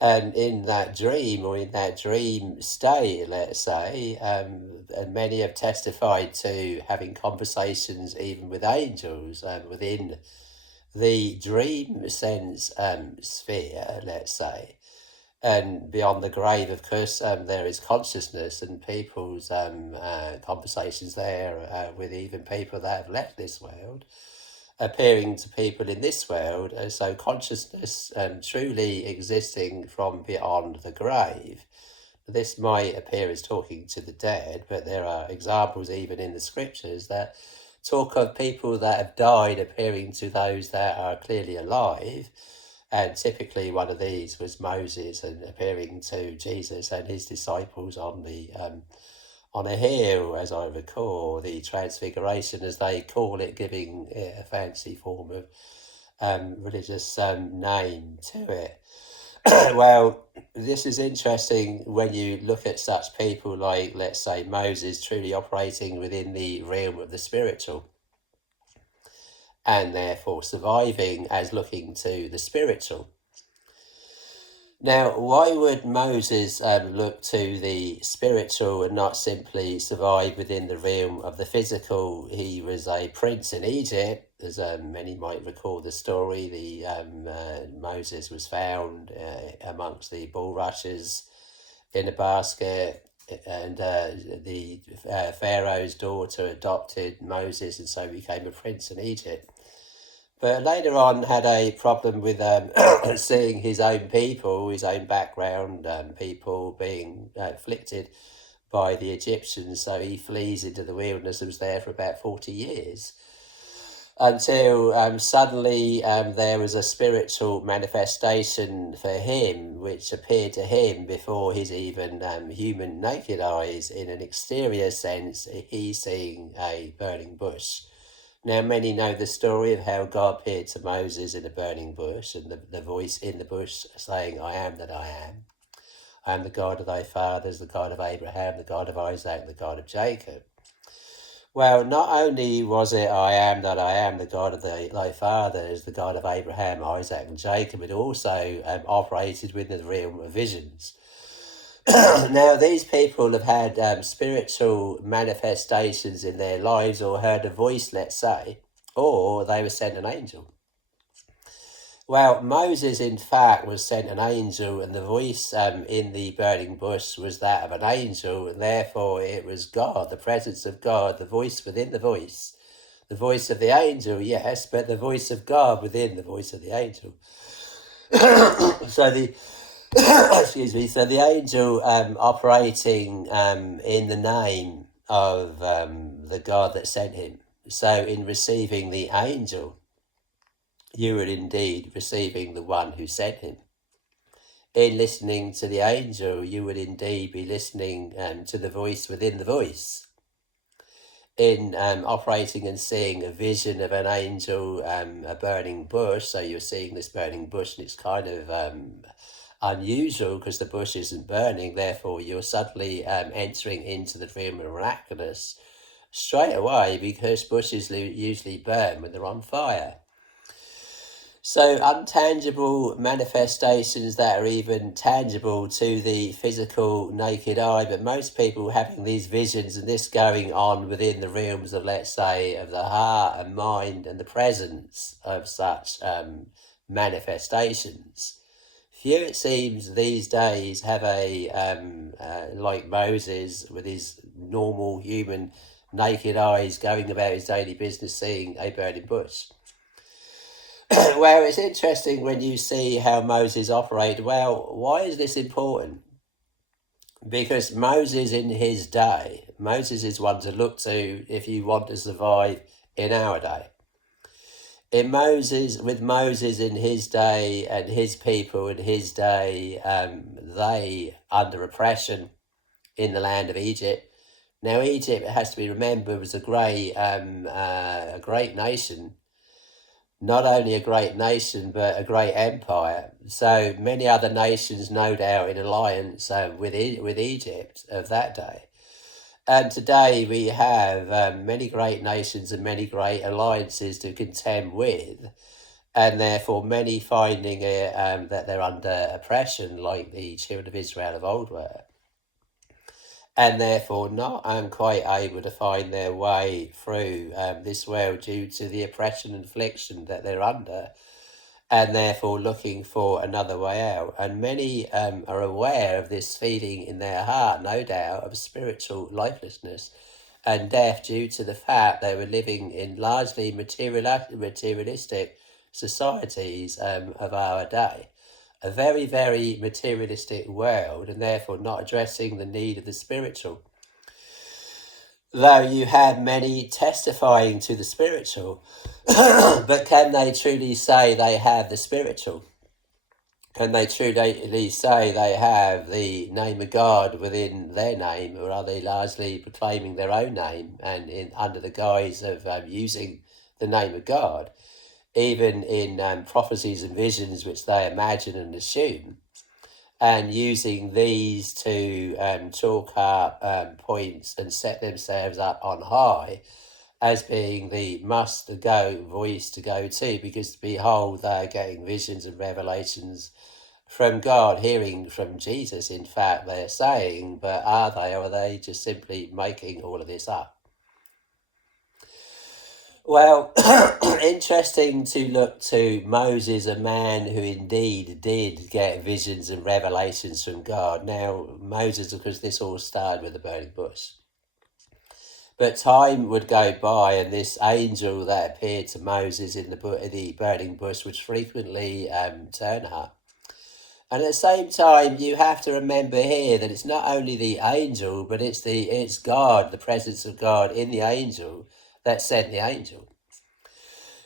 And in that dream, or in that dream state, let's say, and many have testified to having conversations even with angels within the dream sense sphere, let's say. And beyond the grave, of course, there is consciousness and people's conversations there with even people that have left this world, appearing to people in this world. So consciousness truly existing from beyond the grave. This might appear as talking to the dead, but there are examples even in the scriptures that talk of people that have died appearing to those that are clearly alive. And typically, one of these was Moses and appearing to Jesus and his disciples on a hill, as I recall, the Transfiguration, as they call it, giving it a fancy form of religious name to it. Well, this is interesting when you look at such people like, let's say, Moses, truly operating within the realm of the spiritual, and therefore surviving as looking to the spiritual. Now, why would Moses look to the spiritual and not simply survive within the realm of the physical? He was a prince in Egypt, as many might recall the story. The Moses was found amongst the bulrushes in a basket, and the Pharaoh's daughter adopted Moses, and so became a prince in Egypt. But later on, had a problem with seeing his own people, his own background, people being afflicted by the Egyptians. So he flees into the wilderness and was there for about 40 years until suddenly there was a spiritual manifestation for him, which appeared to him before his even human naked eyes. In an exterior sense, he seeing a burning bush. Now, many know the story of how God appeared to Moses in a burning bush, and the voice in the bush saying, I am that I am. I am the God of thy fathers, the God of Abraham, the God of Isaac, the God of Jacob. Well, not only was it I am that I am, the God of thy fathers, the God of Abraham, Isaac, and Jacob, it also operated within the realm of visions. Now, these people have had spiritual manifestations in their lives, or heard a voice, let's say, or they were sent an angel. Well, Moses, in fact, was sent an angel, and the voice in the burning bush was that of an angel, and therefore it was God, the presence of God, the voice within the voice. The voice of the angel, yes, but the voice of God within the voice of the angel. So the excuse me. So the angel operating in the name of the God that sent him. So in receiving the angel, you are indeed receiving the one who sent him. In listening to the angel, you would indeed be listening to the voice within the voice. In operating and seeing a vision of an angel, a burning bush, so you're seeing this burning bush, and it's kind of unusual because the bush isn't burning, therefore you're suddenly entering into the realm of miraculous straight away, because bushes usually burn when they're on fire. So untangible manifestations that are even tangible to the physical naked eye, but most people having these visions and this going on within the realms of, let's say, of the heart and mind and the presence of such manifestations. Few, it seems, these days have like Moses with his normal human naked eyes going about his daily business seeing a burning bush. Well, it's interesting when you see how Moses operated. Well, why is this important? Because Moses in his day, Moses is one to look to if you want to survive in our day. With Moses in his day and his people in his day, they under oppression in the land of Egypt. Now, Egypt, it has to be remembered, was a great nation. Not only a great nation, but a great empire. So many other nations, no doubt, in alliance with Egypt of that day. And today we have many great nations and many great alliances to contend with. and therefore many finding it that they're under oppression, like the children of Israel of old were, and therefore not quite able to find their way through this world due to the oppression and affliction that they're under, and therefore looking for another way out. And many are aware of this feeling in their heart, no doubt, of spiritual lifelessness and death due to the fact they were living in largely materialistic societies of our day. A very, very materialistic world, and therefore not addressing the need of the spiritual. Though you have many testifying to the spiritual, but can they truly say they have the spiritual? Can they truly say they have the name of God within their name, or are they largely proclaiming their own name and under the guise of using the name of God, even in prophecies and visions which they imagine and assume, and using these to talk up points and set themselves up on high as being the must-go voice to go to, because behold, they are getting visions and revelations from God, hearing from Jesus, in fact, they're saying, but are they, or are they just simply making all of this up? Well, interesting to look to Moses, a man who indeed did get visions and revelations from God. Now, Moses, of course, this all started with the burning bush. But time would go by, and this angel that appeared to Moses in the burning bush would frequently turn up. And at the same time, you have to remember here that it's not only the angel, but it's God, the presence of God in the angel that sent the angel.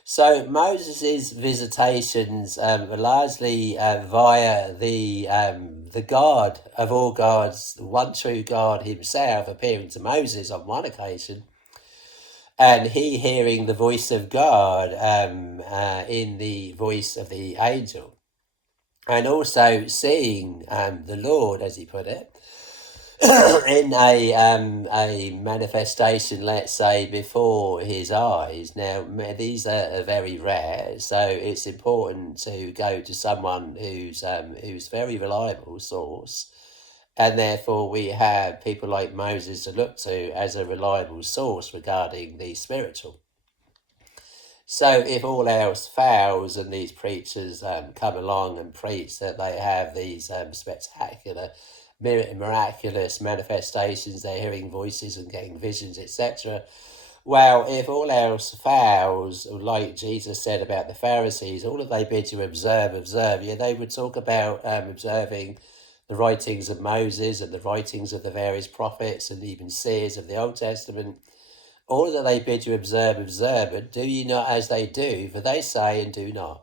So Moses' visitations were largely via the God of all gods, the one true God himself, appearing to Moses on one occasion, and he hearing the voice of God in the voice of the angel, and also seeing the Lord, as he put it, in a manifestation, let's say, before his eyes. Now, these are very rare, so it's important to go to someone who's very reliable source, and therefore we have people like Moses to look to as a reliable source regarding the spiritual. So if all else fails and these preachers come along and preach that they have these spectacular, miraculous manifestations, they're hearing voices and getting visions, etc. Well, if all else fails, like Jesus said about the Pharisees, all that they bid you observe, yeah, they would talk about observing the writings of Moses and the writings of the various prophets and even seers of the Old Testament. All that they bid you observe, but do ye not as they do, for they say and do not.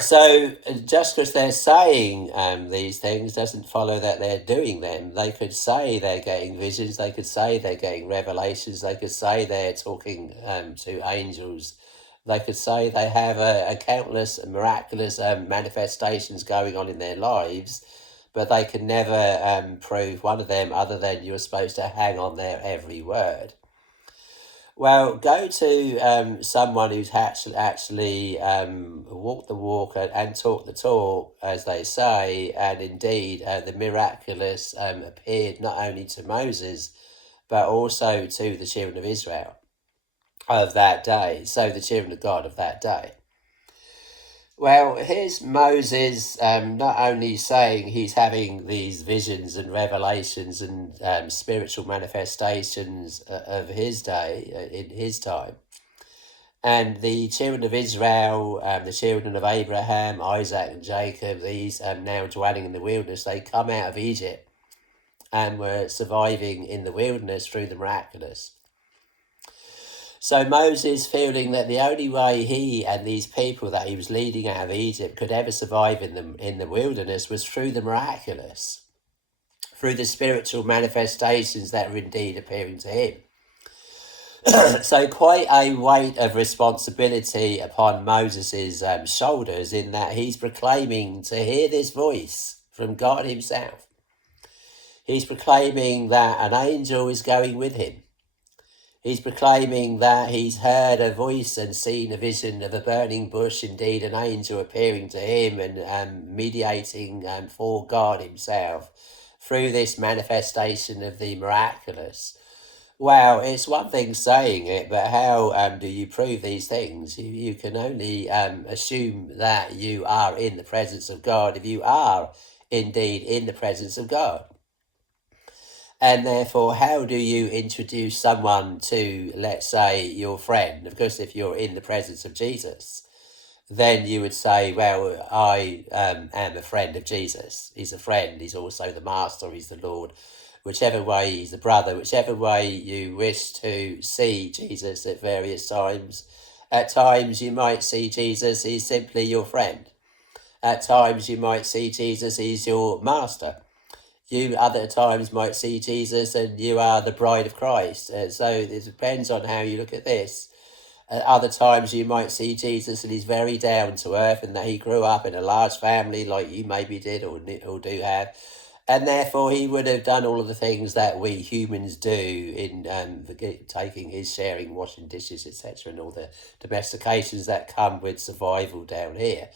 So just because they're saying these things doesn't follow that they're doing them. They could say they're getting visions, they could say they're getting revelations, they could say they're talking to angels, they could say they have a countless miraculous manifestations going on in their lives, but they can never prove one of them other than you're supposed to hang on their every word. Well, go to someone who's actually walked the walk and talked the talk, as they say, and indeed the miraculous appeared not only to Moses, but also to the children of Israel of that day, so the children of God of that day. Well, here's Moses not only saying he's having these visions and revelations and spiritual manifestations of his day, in his time. And the children of Israel, the children of Abraham, Isaac and Jacob, these now dwelling in the wilderness, they come out of Egypt and were surviving in the wilderness through the miraculous. So Moses, feeling that the only way he and these people that he was leading out of Egypt could ever survive in the wilderness was through the miraculous, through the spiritual manifestations that were indeed appearing to him. So quite a weight of responsibility upon Moses's shoulders, in that he's proclaiming to hear this voice from God himself. He's proclaiming that an angel is going with him. He's proclaiming that he's heard a voice and seen a vision of a burning bush, indeed an angel appearing to him and mediating for God himself through this manifestation of the miraculous. Well, it's one thing saying it, but how do you prove these things? You can only assume that you are in the presence of God if you are indeed in the presence of God. And therefore, how do you introduce someone to, let's say, your friend? Of course, if you're in the presence of Jesus, then you would say, well, I am a friend of Jesus. He's a friend. He's also the master. He's the Lord. Whichever way, he's the brother. Whichever way you wish to see Jesus at various times. At times, you might see Jesus, he's simply your friend. At times, you might see Jesus, he's your master. You other times might see Jesus and you are the bride of Christ. So it depends on how you look at this. Other times you might see Jesus and he's very down to earth and that he grew up in a large family like you maybe did or do have. And therefore he would have done all of the things that we humans do in taking his sharing, washing dishes, etc. and all the domestications that come with survival down here.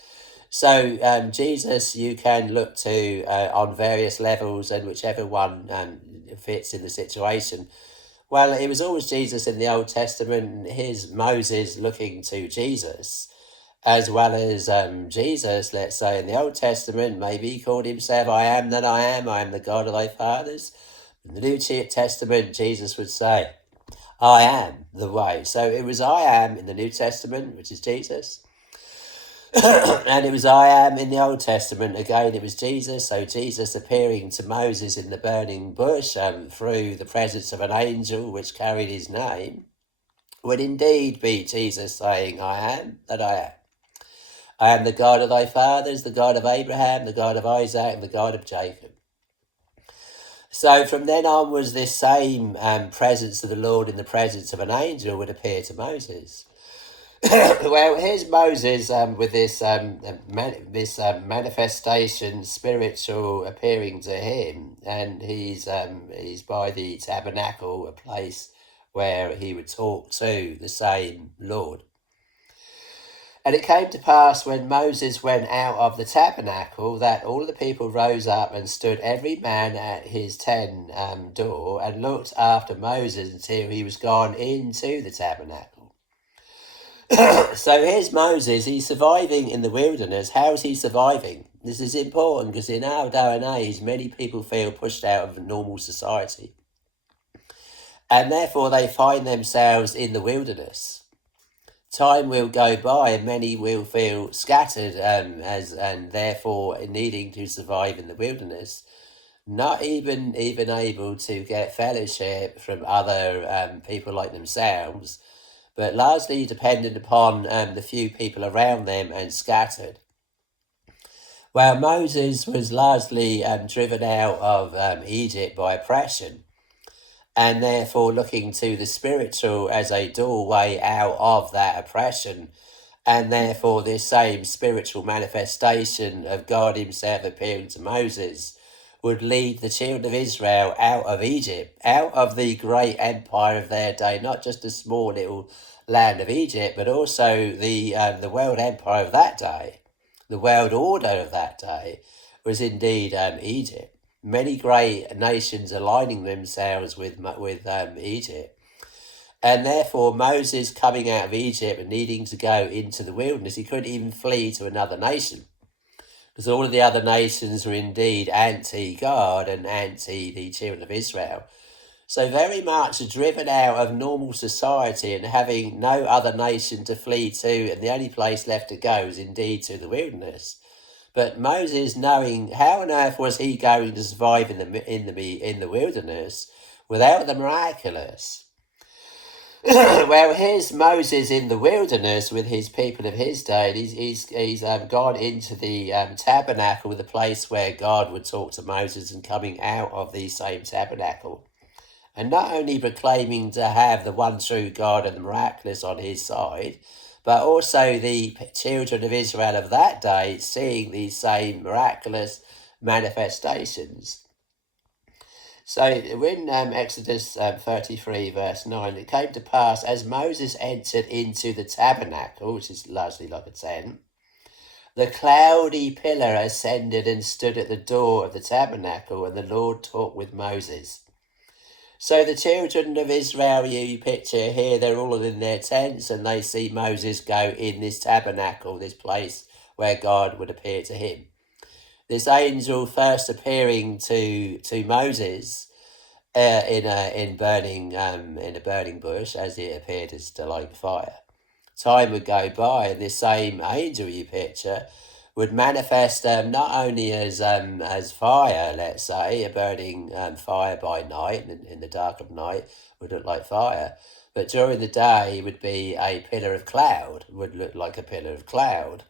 So Jesus you can look to on various levels and whichever one fits in the situation. Well, it was always Jesus in the Old Testament, here's Moses looking to Jesus, as well as Jesus, let's say in the Old Testament, maybe he called himself, I am that I am the God of thy fathers. In the New Testament, Jesus would say, I am the way. So it was I am in the New Testament, which is Jesus. And it was I am in the Old Testament. Again, it was Jesus. So Jesus appearing to Moses in the burning bush through the presence of an angel which carried his name would indeed be Jesus saying, I am that I am. I am the God of thy fathers, the God of Abraham, the God of Isaac, and the God of Jacob. So from then onwards, this same presence of the Lord in the presence of an angel would appear to Moses. Well, here's Moses with this manifestation, spiritual appearing to him, and he's by the tabernacle, a place where he would talk to the same Lord. And it came to pass when Moses went out of the tabernacle that all the people rose up and stood every man at his tent door and looked after Moses until he was gone into the tabernacle. So here's Moses, he's surviving in the wilderness. How's he surviving? This is important because in our day and age, many people feel pushed out of normal society. And therefore they find themselves in the wilderness. Time will go by and many will feel scattered and therefore needing to survive in the wilderness. Not even able to get fellowship from other people like themselves, but largely dependent upon the few people around them and scattered. Well, Moses was largely driven out of Egypt by oppression, and therefore looking to the spiritual as a doorway out of that oppression, and therefore this same spiritual manifestation of God himself appearing to Moses would lead the children of Israel out of Egypt, out of the great empire of their day, not just a small little land of Egypt, but also the world empire of that day, the world order of that day was indeed Egypt. Many great nations aligning themselves with Egypt. And therefore Moses coming out of Egypt and needing to go into the wilderness, he couldn't even flee to another nation, because all of the other nations were indeed anti-God and anti the children of Israel. So very much driven out of normal society and having no other nation to flee to, and the only place left to go is indeed to the wilderness. But Moses, knowing how on earth was he going to survive in the wilderness without the miraculous? Well, here's Moses in the wilderness with his people of his day. He's gone into the tabernacle, the place where God would talk to Moses, and coming out of the same tabernacle. And not only proclaiming to have the one true God and the miraculous on his side, but also the children of Israel of that day seeing these same miraculous manifestations. So in Exodus 33, verse 9, it came to pass as Moses entered into the tabernacle, which is largely like a tent, the cloudy pillar ascended and stood at the door of the tabernacle, and the Lord talked with Moses. So the children of Israel, you picture here, they're all in their tents, and they see Moses go in this tabernacle, this place where God would appear to him. This angel first appearing to Moses in a burning bush, as it appeared as to like fire. Time would go by, and this same angel you picture would manifest not only as fire, let's say, a burning fire by night, and in the dark of night would look like fire, but during the day would be a pillar of cloud, would look like a pillar of cloud.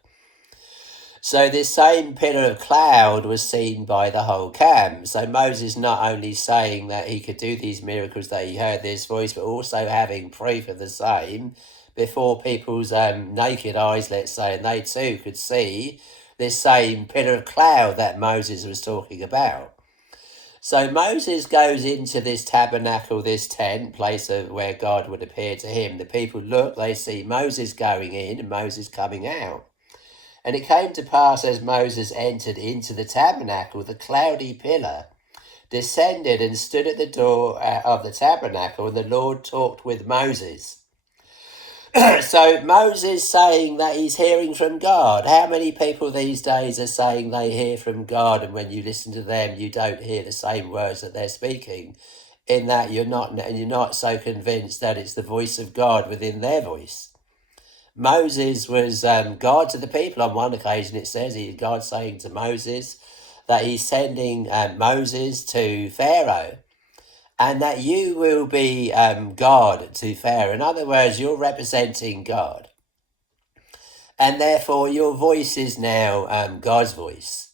So this same pillar of cloud was seen by the whole camp. So Moses not only saying that he could do these miracles, that he heard this voice, but also having proof of the same before people's naked eyes, let's say, and they too could see this same pillar of cloud that Moses was talking about. So Moses goes into this tabernacle, this tent, place of where God would appear to him. The people look, they see Moses going in and Moses coming out. And it came to pass as Moses entered into the tabernacle, the cloudy pillar descended and stood at the door of the tabernacle, and the Lord talked with Moses. So Moses saying that he's hearing from God. How many people these days are saying they hear from God, and when you listen to them, you don't hear the same words that they're speaking, in that you're not so convinced that it's the voice of God within their voice. Moses was God to the people. On one occasion it says God saying to Moses that he's sending Moses to Pharaoh, and that you will be God to Pharaoh. In other words, you're representing God, and therefore your voice is now God's voice.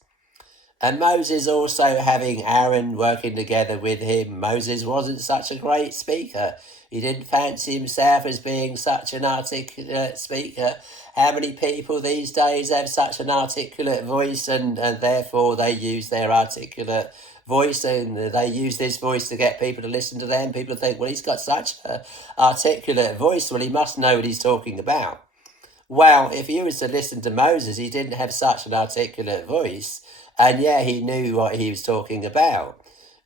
And Moses also having Aaron working together with him. Moses wasn't such a great speaker. He didn't fancy himself as being such an articulate speaker. How many people these days have such an articulate voice, and therefore they use their articulate voice, and they use this voice to get people to listen to them? People think, well, he's got such an articulate voice, well, he must know what he's talking about. Well, if you was to listen to Moses, he didn't have such an articulate voice, and yet he knew what he was talking about.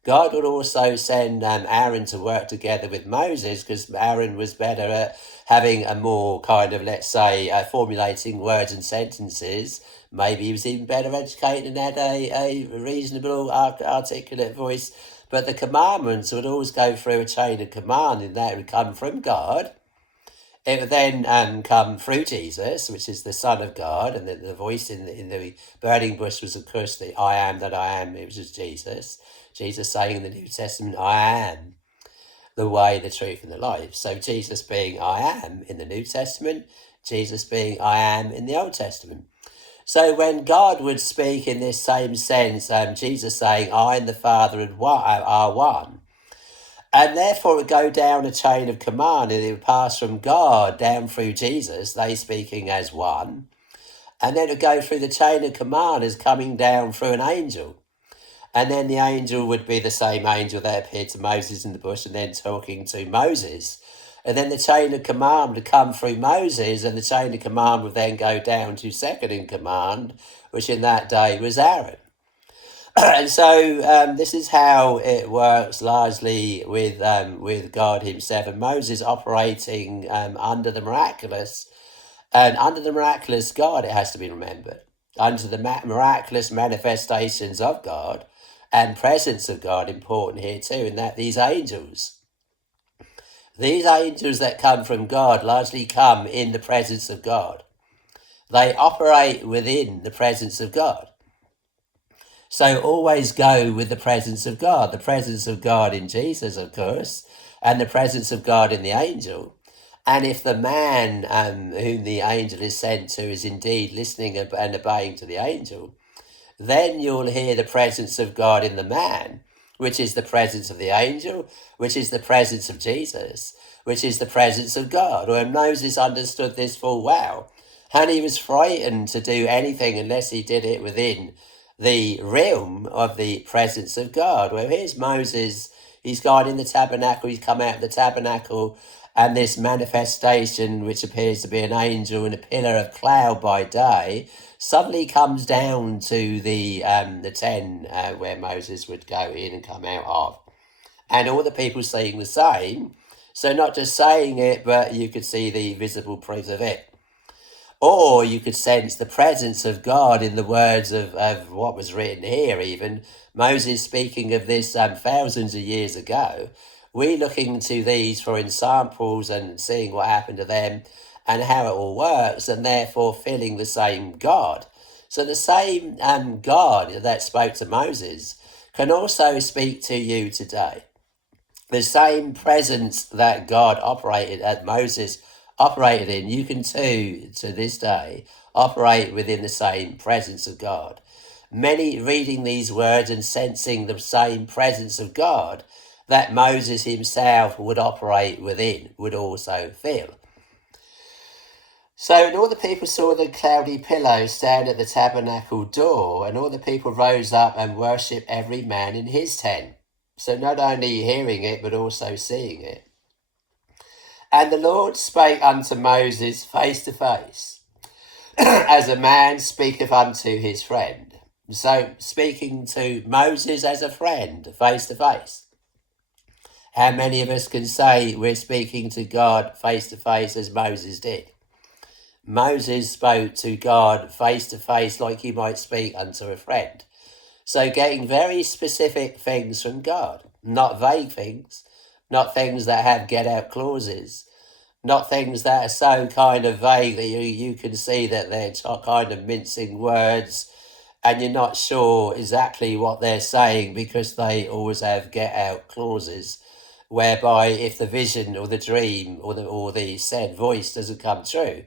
God would also send Aaron to work together with Moses, because Aaron was better at having a more kind of, let's say, formulating words and sentences. Maybe he was even better educated and had a reasonable, articulate voice. But the commandments would always go through a chain of command, and that would come from God. It would then come through Jesus, which is the Son of God, and the voice in the burning bush was, of course, the I am that I am. It was just Jesus. Jesus saying in the New Testament, I am the way, the truth, and the life. So Jesus being I am in the New Testament, Jesus being I am in the Old Testament. So when God would speak in this same sense, Jesus saying, I and the Father are one. And therefore it would go down a chain of command, and it would pass from God down through Jesus, they speaking as one. And then it would go through the chain of command as coming down through an angel. And then the angel would be the same angel that appeared to Moses in the bush and then talking to Moses. And then the chain of command would come through Moses, and the chain of command would then go down to second in command, which in that day was Aaron. And so this is how it works largely with God himself, and Moses operating under the miraculous. And under the miraculous God, it has to be remembered, under the miraculous manifestations of God and presence of God, important here too, in that these angels that come from God largely come in the presence of God. They operate within the presence of God. So always go with the presence of God in Jesus, of course, and the presence of God in the angel. And if the man whom the angel is sent to is indeed listening and obeying to the angel, then you'll hear the presence of God in the man, which is the presence of the angel, which is the presence of Jesus, which is the presence of God. When Moses understood this full well, and he was frightened to do anything unless he did it within the realm of the presence of God. Well, here's Moses, he's gone in the tabernacle, he's come out of the tabernacle, and this manifestation, which appears to be an angel in a pillar of cloud by day, suddenly comes down to the tent where Moses would go in and come out of. And all the people saying the same. So not just saying it, but you could see the visible proof of it. Or you could sense the presence of God in the words of what was written here, even Moses speaking of this thousands of years ago. We looking to these for examples and seeing what happened to them and how it all works, and therefore feeling the same God. So the same God that spoke to Moses can also speak to you today. The same presence that God operated at Moses operated in, you can too, to this day, operate within the same presence of God. Many reading these words and sensing the same presence of God that Moses himself would operate within, would also feel. So, and all the people saw the cloudy pillow stand at the tabernacle door, and all the people rose up and worshipped every man in his tent. So not only hearing it, but also seeing it. And the Lord spake unto Moses face to face, as a man speaketh unto his friend. So speaking to Moses as a friend, face to face. How many of us can say we're speaking to God face to face as Moses did? Moses spoke to God face to face like he might speak unto a friend. So getting very specific things from God, not vague things, not things that have get out clauses, not things that are so kind of vague that you can see that they're kind of mincing words and you're not sure exactly what they're saying because they always have get out clauses, whereby if the vision or the dream or the said voice doesn't come true,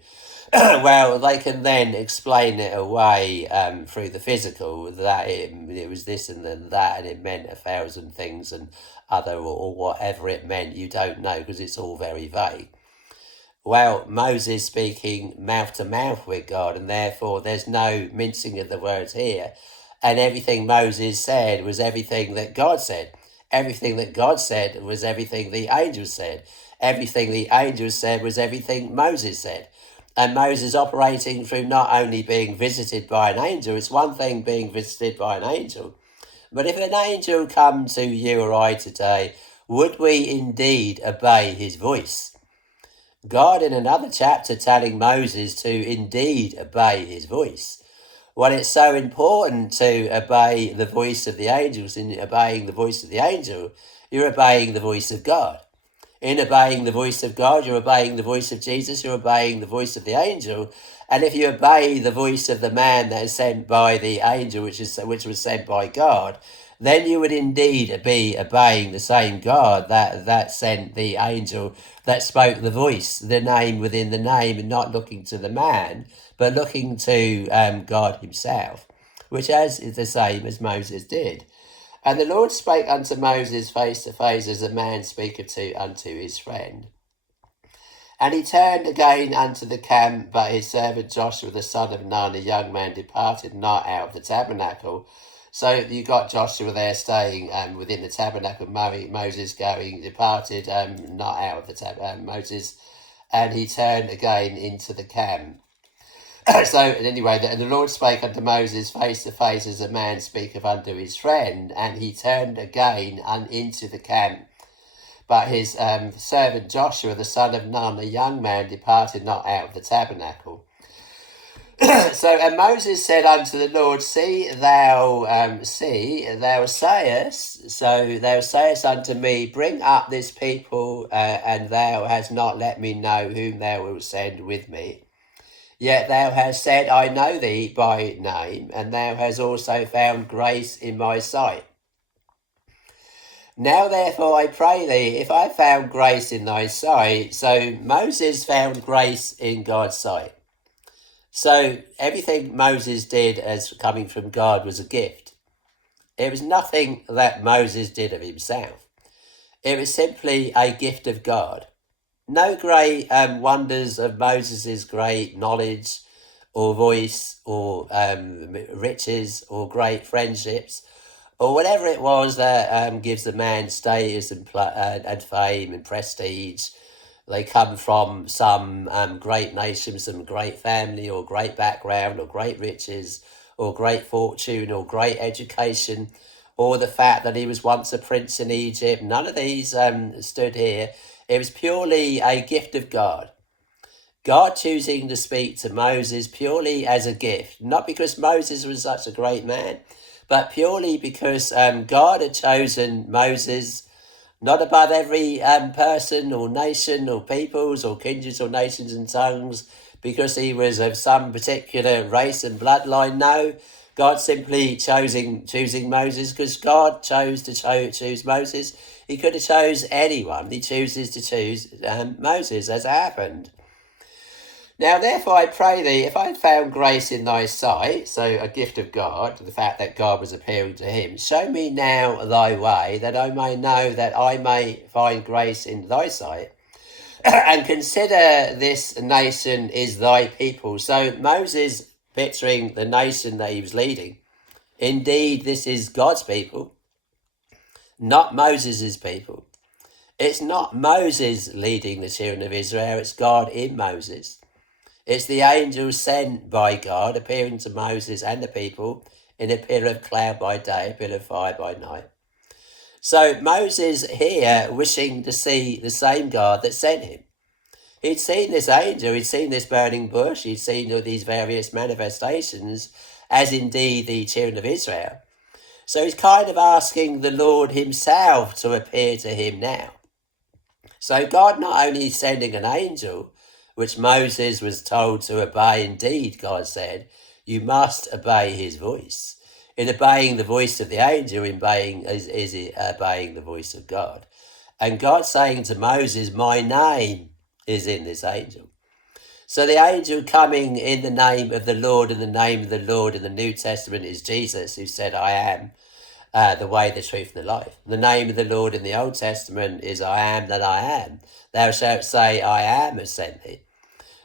well, they can then explain it away through the physical, that it was this and then that, and it meant 1,000 things and other or whatever it meant, you don't know because it's all very vague. Well, Moses speaking mouth to mouth with God, and therefore there's no mincing of the words here. And everything Moses said was everything that God said. Everything that God said was everything the angels said. Everything the angels said was everything Moses said. And Moses operating through not only being visited by an angel, it's one thing being visited by an angel, but if an angel come to you or I today, would we indeed obey his voice? God in another chapter telling Moses to indeed obey his voice. Well, it's so important to obey the voice of the angels. In obeying the voice of the angel, you're obeying the voice of God. In obeying the voice of God, you're obeying the voice of Jesus, you're obeying the voice of the angel. And if you obey the voice of the man that is sent by the angel, which was sent by God, then you would indeed be obeying the same God that sent the angel that spoke the voice, the name within the name, and not looking to the man, but looking to God himself, which is the same as Moses did. And the Lord spake unto Moses face to face as a man speaketh unto his friend. And he turned again unto the camp, but his servant Joshua the son of Nun, a young man, departed not out of the tabernacle. So you got Joshua there staying within the tabernacle, Moses departed not out of the tabernacle, Moses, and he turned again into the camp. So anyway, and the Lord spake unto Moses face to face as a man speaketh unto his friend, and he turned again into the camp. But his servant Joshua, the son of Nun, a young man, departed not out of the tabernacle. And Moses said unto the Lord, thou sayest unto me, bring up this people, and thou hast not let me know whom thou wilt send with me. Yet thou hast said, I know thee by name, and thou hast also found grace in my sight. Now therefore I pray thee, if I found grace in thy sight. So Moses found grace in God's sight. So everything Moses did as coming from God was a gift. It was nothing that Moses did of himself. It was simply a gift of God. No great wonders of Moses's great knowledge or voice or riches or great friendships or whatever it was that gives the man status and fame and prestige. They come from some great nation, some great family or great background or great riches or great fortune or great education, or the fact that he was once a prince in Egypt. None of these stood here. It was purely a gift of God. God choosing to speak to Moses purely as a gift, not because Moses was such a great man, but purely because God had chosen Moses not above every person or nation or peoples or kindreds or nations and tongues because he was of some particular race and bloodline. No, God simply choosing Moses because God chose to choose Moses. He could have chose anyone. He chooses to choose Moses, as happened. Now, therefore, I pray thee, if I had found grace in thy sight, so a gift of God, the fact that God was appearing to him, show me now thy way, that I may know that I may find grace in thy sight, and consider this nation is thy people. So Moses, picturing the nation that he was leading, indeed, this is God's people, not Moses's people. It's not Moses leading the children of Israel, it's God in Moses. It's the angel sent by God appearing to Moses and the people in a pillar of cloud by day, a pillar of fire by night. So Moses here wishing to see the same God that sent him. He'd seen this angel, he'd seen this burning bush, he'd seen all these various manifestations as indeed the children of Israel. So he's kind of asking the Lord himself to appear to him now. So God not only sending an angel, which Moses was told to obey, indeed, God said, you must obey his voice. In obeying the voice of the angel, is obeying the voice of God. And God saying to Moses, my name is in this angel. So the angel coming in the name of the Lord, and the name of the Lord in the New Testament is Jesus, who said, I am the way, the truth, and the life. The name of the Lord in the Old Testament is I am that I am. Thou shalt say, I am has sent thee.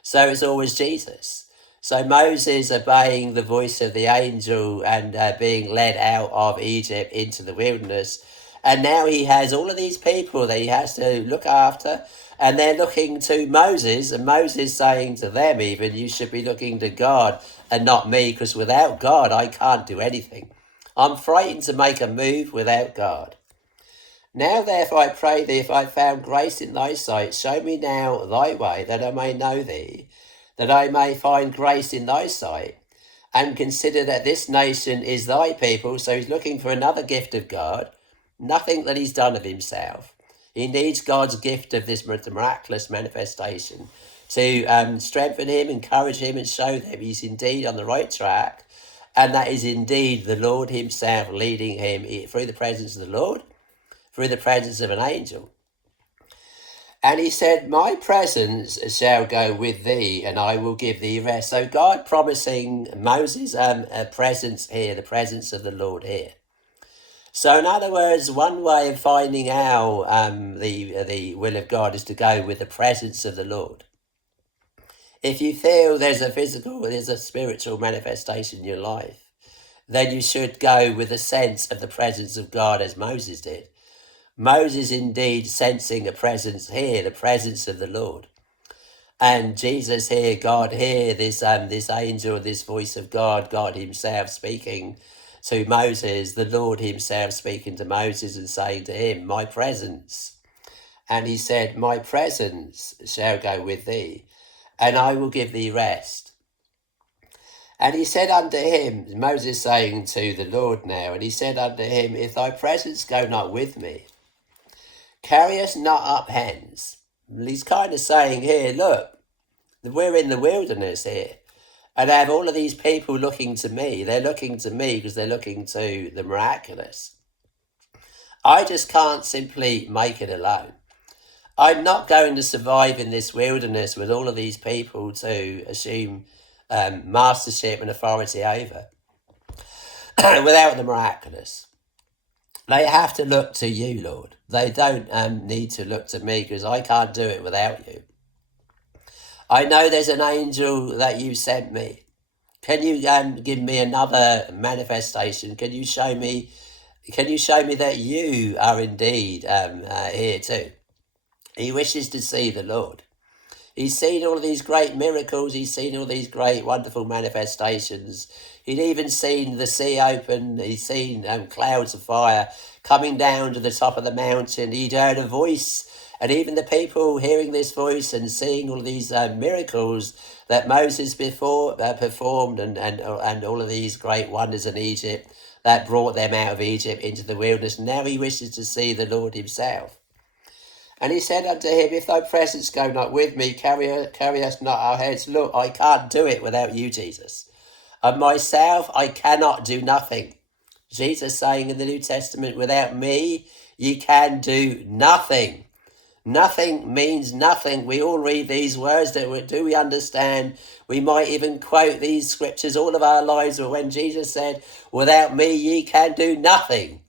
So it's always Jesus. So Moses obeying the voice of the angel and being led out of Egypt into the wilderness. And now he has all of these people that he has to look after. And they're looking to Moses. And Moses saying to them even, you should be looking to God and not me, because without God, I can't do anything. I'm frightened to make a move without God. Now therefore I pray thee, if I found grace in thy sight, show me now thy way, that I may know thee, that I may find grace in thy sight, and consider that this nation is thy people. So he's looking for another gift of God, nothing that he's done of himself. He needs God's gift of this miraculous manifestation to strengthen him, encourage him, and show them he's indeed on the right track. And that is indeed the Lord himself leading him through the presence of the Lord, through the presence of an angel. And he said, my presence shall go with thee, and I will give thee rest. So God promising Moses a presence here, the presence of the Lord here. So in other words, one way of finding out the will of God is to go with the presence of the Lord. If you feel there's a spiritual manifestation in your life, then you should go with a sense of the presence of God as Moses did. Moses indeed sensing a presence here, the presence of the Lord. And Jesus here, God here, this angel, this voice of God, God himself speaking to Moses, the Lord himself speaking to Moses and saying to him, my presence. And he said, my presence shall go with thee, and I will give thee rest. And he said unto him, Moses saying to the Lord now, and he said unto him, if thy presence go not with me, carry us not up hence. He's kind of saying here, look, we're in the wilderness here. And I have all of these people looking to me. They're looking to me because they're looking to the miraculous. I just can't simply make it alone. I'm not going to survive in this wilderness with all of these people to assume mastership and authority over without the miraculous. They have to look to you, Lord. They don't need to look to me because I can't do it without you. I know there's an angel that you sent me. Can you give me another manifestation? Can you show me? Can you show me that you are indeed here too? He wishes to see the Lord. He's seen all of these great miracles. He's seen all these great, wonderful manifestations. He'd even seen the sea open. He'd seen clouds of fire coming down to the top of the mountain. He'd heard a voice. And even the people hearing this voice and seeing all these miracles that Moses before performed and all of these great wonders in Egypt that brought them out of Egypt into the wilderness. Now he wishes to see the Lord himself. And he said unto him, If thy presence go not with me, carry us not our heads. Look, I can't do it without you, Jesus. Of myself I cannot do nothing. Jesus saying in the New Testament, without me ye can do nothing. Nothing means nothing. We all read these words. Do we understand? We might even quote these scriptures all of our lives, but when Jesus said, without me ye can do nothing.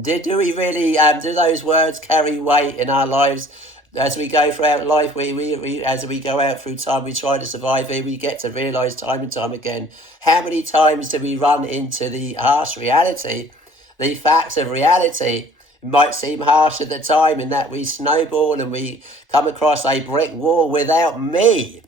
Do we really, do those words carry weight in our lives? As we go throughout life, as we go out through time, we try to survive here, we get to realise time and time again, how many times do we run into the harsh reality, the facts of reality. It might seem harsh at the time in that we snowball and we come across a brick wall. Without me,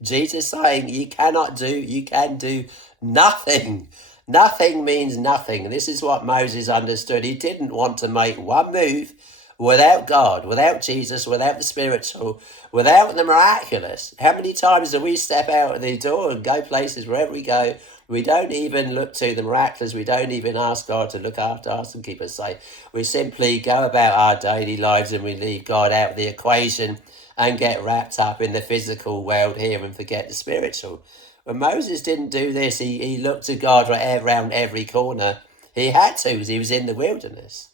Jesus saying, you can do nothing. Nothing means nothing. And this is what Moses understood. He didn't want to make one move without God, without Jesus, without the spiritual, without the miraculous. How many times do we step out of the door and go places wherever we go? We don't even look to the miraculous. We don't even ask God to look after us and keep us safe. We simply go about our daily lives and we leave God out of the equation and get wrapped up in the physical world here and forget the spiritual. When Moses didn't do this, he looked to God right around every corner. He had to, because he was in the wilderness.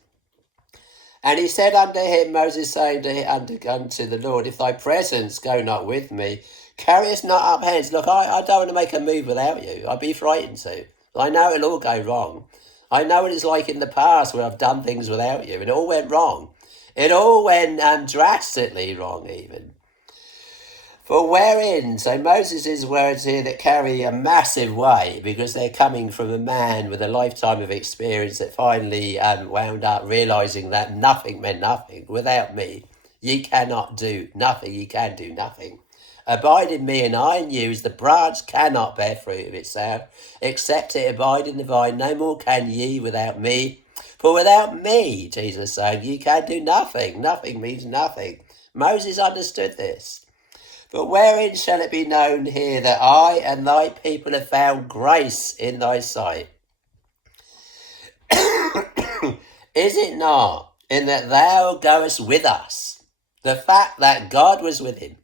And he said unto him, Moses saying unto the Lord, If thy presence go not with me, carry us not up hence. Look, I don't want to make a move without you. I'd be frightened to. I know it'll all go wrong. I know what it's like in the past where I've done things without you, and it all went wrong. It all went drastically wrong even. For wherein, so Moses' words here that carry a massive weight because they're coming from a man with a lifetime of experience that finally wound up realising that nothing meant nothing. Without me, ye cannot do nothing, ye can do nothing. Abide in me and I in you, as the branch cannot bear fruit of itself, except it abide in the vine. No more can ye without me. For without me, Jesus saying, ye can do nothing. Nothing means nothing. Moses understood this. But wherein shall it be known here that I and thy people have found grace in thy sight? Is it not in that thou goest with us? The fact that God was with him,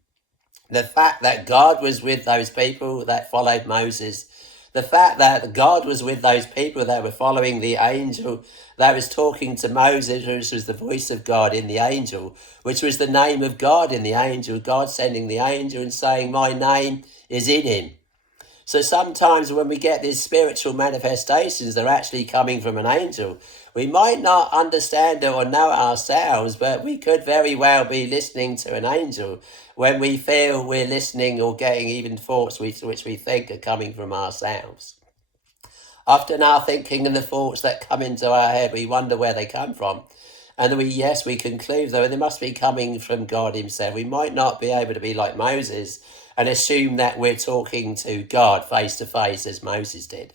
the fact that God was with those people that followed Moses, the fact that God was with those people that were following the angel that was talking to Moses, which was the voice of God in the angel, which was the name of God in the angel, God sending the angel and saying, my name is in him. So sometimes when we get these spiritual manifestations, they're actually coming from an angel. We might not understand it or know it ourselves, but we could very well be listening to an angel when we feel we're listening or getting even thoughts which we think are coming from ourselves. Often our thinking and the thoughts that come into our head, we wonder where they come from. And we conclude, though, they must be coming from God himself. We might not be able to be like Moses and assume that we're talking to God face to face as Moses did.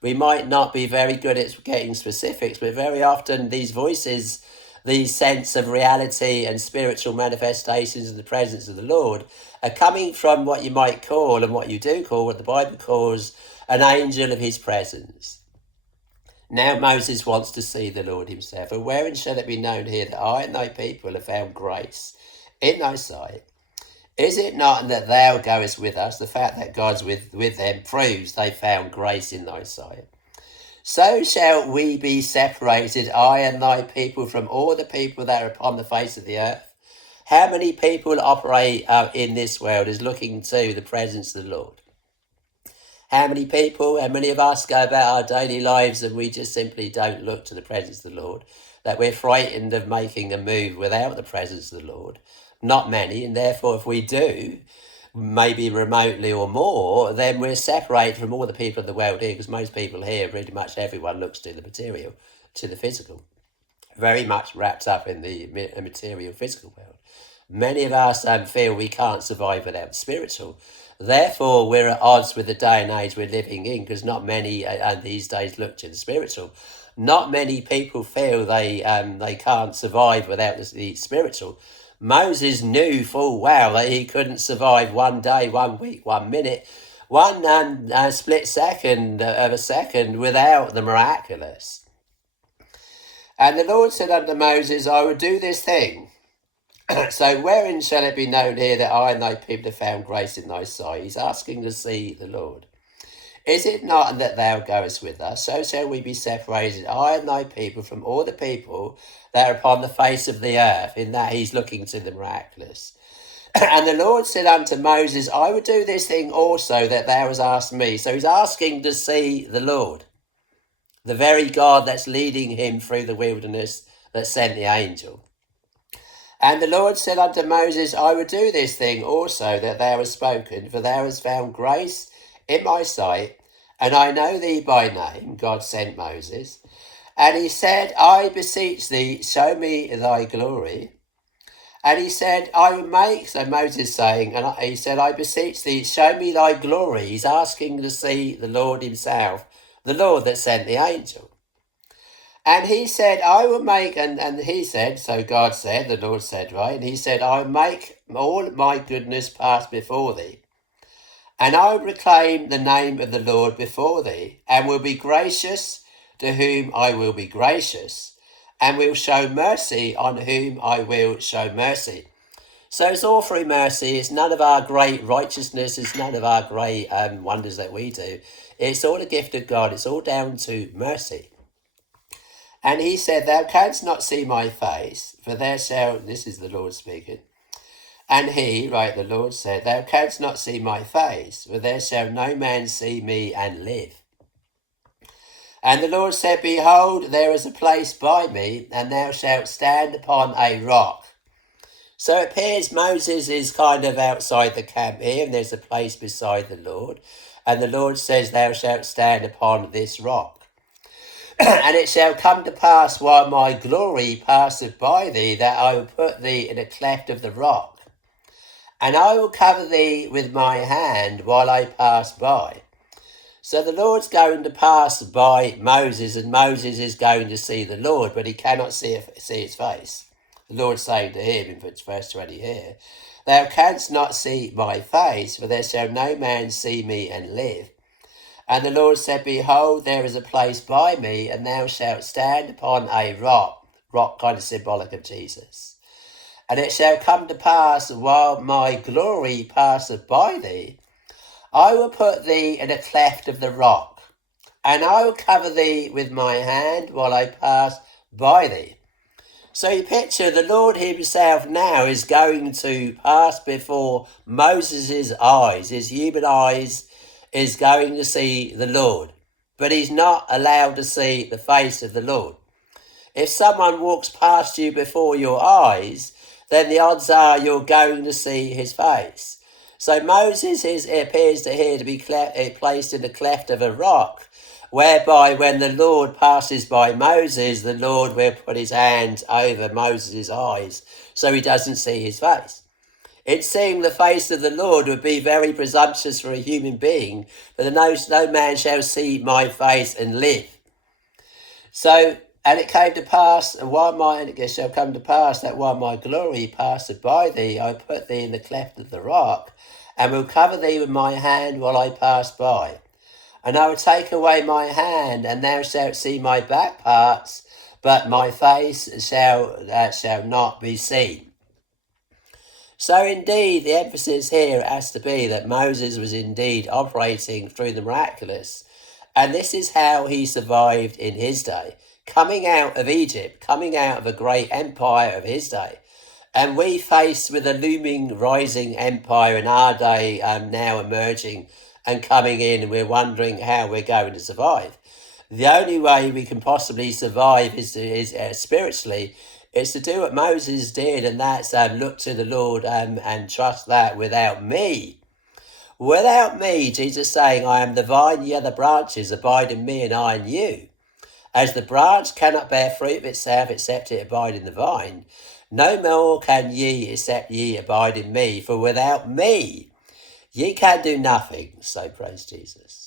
We might not be very good at getting specifics, but very often these voices, these sense of reality and spiritual manifestations in the presence of the Lord are coming from what you might call, and what you do call, what the Bible calls, an angel of his presence. Now Moses wants to see the Lord himself. And wherein shall it be known here that I and thy people have found grace in thy sight? Is it not that thou goest with us? The fact that God's with them proves they found grace in thy sight. So shall we be separated, I and thy people, from all the people that are upon the face of the earth. How many people operate in this world as looking to the presence of the Lord? How many people, how many of us go about our daily lives and we just simply don't look to the presence of the Lord? That we're frightened of making a move without the presence of the Lord? Not many, and therefore if we do, maybe remotely or more, then we're separated from all the people of the world here, because most people here, pretty much everyone, looks to the material, to the physical, very much wrapped up in the material physical world. Many of us feel we can't survive without spiritual. Therefore, we're at odds with the day and age we're living in, because not many these days look to the spiritual. Not many people feel they can't survive without the spiritual. Moses knew full well that he couldn't survive 1 day, 1 week, 1 minute, one split second of a second without the miraculous. And the Lord said unto Moses, I will do this thing. So wherein shall it be known here that I and thy people have found grace in thy sight? He's asking to see the Lord. Is it not that thou goest with us? So shall we be separated, I and thy people, from all the people that are upon the face of the earth. In that he's looking to the miraculous. And the Lord said unto Moses, I will do this thing also that thou hast asked me. So he's asking to see the Lord, the very God that's leading him through the wilderness, that sent the angel. And the Lord said unto Moses, I will do this thing also that thou hast spoken, for thou hast found grace in my sight, and I know thee by name. God sent Moses. And he said, I beseech thee, show me thy glory. And he said, I will make, so Moses saying, and he said, I beseech thee, show me thy glory. He's asking to see the Lord himself, the Lord that sent the angel. And he said, I will make, and he said, so God said, the Lord said, right? And he said, I will make all my goodness pass before thee. And I will proclaim the name of the Lord before thee, and will be gracious to whom I will be gracious, and will show mercy on whom I will show mercy. So it's all through mercy. It's none of our great righteousness. It's none of our great wonders that we do. It's all a gift of God. It's all down to mercy. And he said, thou canst not see my face, for there shall, this is the Lord speaking. And he, right, the Lord said, thou canst not see my face, for there shall no man see me and live. And the Lord said, behold, there is a place by me, and thou shalt stand upon a rock. So it appears Moses is kind of outside the camp here, and there's a place beside the Lord. And the Lord says, thou shalt stand upon this rock. And it shall come to pass while my glory passeth by thee, that I will put thee in a cleft of the rock. And I will cover thee with my hand while I pass by. So the Lord's going to pass by Moses, and Moses is going to see the Lord, but he cannot see his face. The Lord's saying to him in verse 20 here, thou canst not see my face, for there shall no man see me and live. And the Lord said, behold, there is a place by me, and thou shalt stand upon a rock. Rock kind of symbolic of Jesus. And it shall come to pass, while my glory passeth by thee, I will put thee in a cleft of the rock, and I will cover thee with my hand while I pass by thee. So you picture the Lord himself now is going to pass before Moses' eyes, his human eyes, is going to see the Lord, but he's not allowed to see the face of the Lord. If someone walks past you before your eyes, then the odds are you're going to see his face. So Moses appears to here to be placed in the cleft of a rock, whereby when the Lord passes by Moses, the Lord will put his hand over Moses' eyes so he doesn't see his face. In seeing the face of the Lord would be very presumptuous for a human being, for no man shall see my face and live. So, and it came to pass, and it shall come to pass that while my glory passeth by thee, I put thee in the cleft of the rock, and will cover thee with my hand while I pass by. And I will take away my hand, and thou shalt see my back parts, but my face shall not be seen. So indeed, the emphasis here has to be that Moses was indeed operating through the miraculous. And this is how he survived in his day, coming out of Egypt, coming out of a great empire of his day. And we faced with a looming, rising empire in our day now emerging and coming in, and we're wondering how we're going to survive. The only way we can possibly survive is spiritually, is to do what Moses did, and that's look to the Lord and trust that without me, Without me, Jesus saying, I am the vine, ye are the branches, abide in me and I in you. As the branch cannot bear fruit of itself except it abide in the vine, no more can ye except ye abide in me, for without me ye can do nothing. So praise Jesus.